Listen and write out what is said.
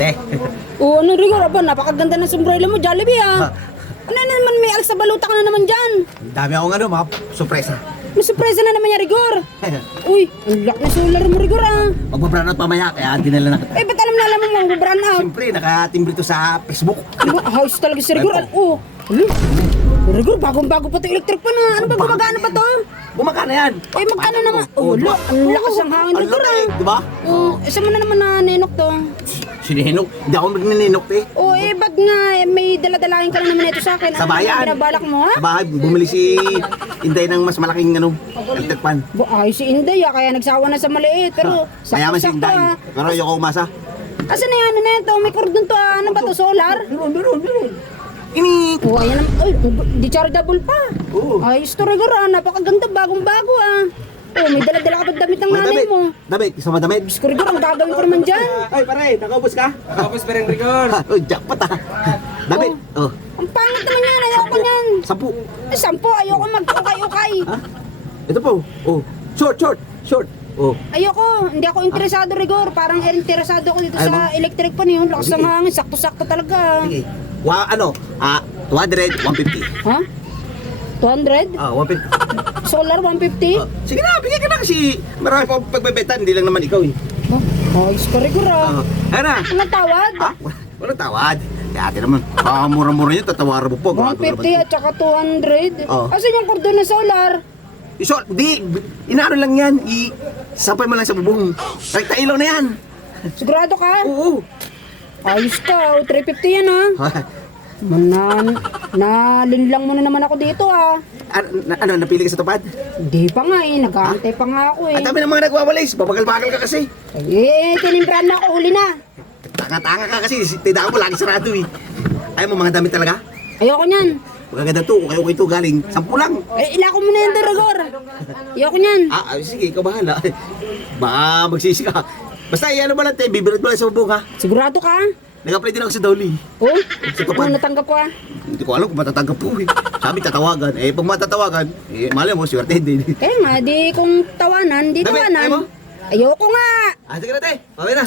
Te. Oo, ano Rigor, aba, napakaganda ng sombrero mo, Jollibee ah. Ano na naman, may alis sa baluta ka na naman dyan. Dami akong ano, mga sorpresa. May surpresa na naman niya, Rigor. Uy, ang lak na solar mo, Rigor ah. Magbabrand out mamaya, kaya dinala na kita. Eh, ba't alam na alam mo mag-brand out? Siyempre, nakatimbre to sa Facebook. House talaga si Rigor. Oo. Ano? Rigor, bagong-bago pa ito electric pa na. Ano ba, gumagana pa to? Gumagana yan. Eh, magkano naman? Oh, ang lakas ng hangin, Ang Rigor ah. laki, di ba? Saan mo na naman nanenok to? Sininok. Hindi ako magninok, te. Oo, eh, ba't nga may daladalahin ka na naman ito sa akin? Sa bayan. Ano binabalak mo, ha? Sa bahay, bumili si Inday ng mas malaking ano, electric pan. Ay, si Inday, kaya nagsawa na sa maliit. Pero, Mayaman si sakto-sakto, Inday. ah. Pero ayoko umasa. Asan na yan, ano na ito? May cordon to, ah. Ano ba to, solar? Meron. Ini. Oo, ayan naman. Ay, di chargeable pa. Oo. Ayos to, Rigor, ah. Napakaganda, bagong-bago, ah. Oh, may dala-dala ka pa damit ng nanay mo. Damit, isang madamit. Diyos ko, Rigor, ang gagawin ko naman dyan. Ay, pare, nakaubos ka? Tapos pa rin, Rigor. Oh, jackpot ah. Damit. Oh. Ang pangit naman yan, ayoko yan. 10. 10, ayoko mag-ukay-ukay. Ha? Ito po. Oh. Short. Oh. Ayoko, hindi ako interesado, Rigor. Parang interesado ako dito Ay, sa electric pan yun. Lakas ng Sige. hangin, sakto-sakto talaga. Sige. Ano? 200, 150. Ha? 200? 150. Solar 150? Sige na, bigay ka na kasi marami pa akong pagbebenta, hindi lang naman ikaw eh. Ayos ka, Rigor, ah. Ayun na. Anong tawad? Walang tawad. Kaya ate naman, mura-mura nyo, tatawaran mo po. 150 at saka 200. Oo. Asan yung cordon na solar? So, inaano lang yan, sampay mo lang sa bubong. Rekta ilaw na yan. Sigurado ka? Oo. Ayos ka, 350 yan, ha? Nalinlang mo na naman ako dito, ah. Ano, napili ka sa tupad? Hindi pa nga eh, nag-aantay pa nga ako eh. At dami ng mga nagwawalis, babagal-bagal ka kasi. Eh, tinimbrahan na ako, huli na. Tanga-tanga ka kasi, tindahan mo lagi sarado eh. Ayaw mo mga damit talaga? Ayoko niyan. Magaganda to, okay to galing. 10 lang. Eh, ila ko muna yan, Rigor. Ayoko niyan. Sige, ikaw bahala. Baka magsisi ka. Basta, ano ba lang tayo, bibirot mo lang sa bubong ha. Sigurado ka? Nag-apply din ako sa Dolly. Oh, Sa tupad. ano natanggap ko, ah? Hindi ko alam kung matatanggap po eh. Sabi tatawagan. Eh, pag matatawagan, malay mo, swerte din. Kaya nga, di kung tawanan, di Dami, tawanan. ayaw mo? Ayoko nga. Sige na te, pawin na.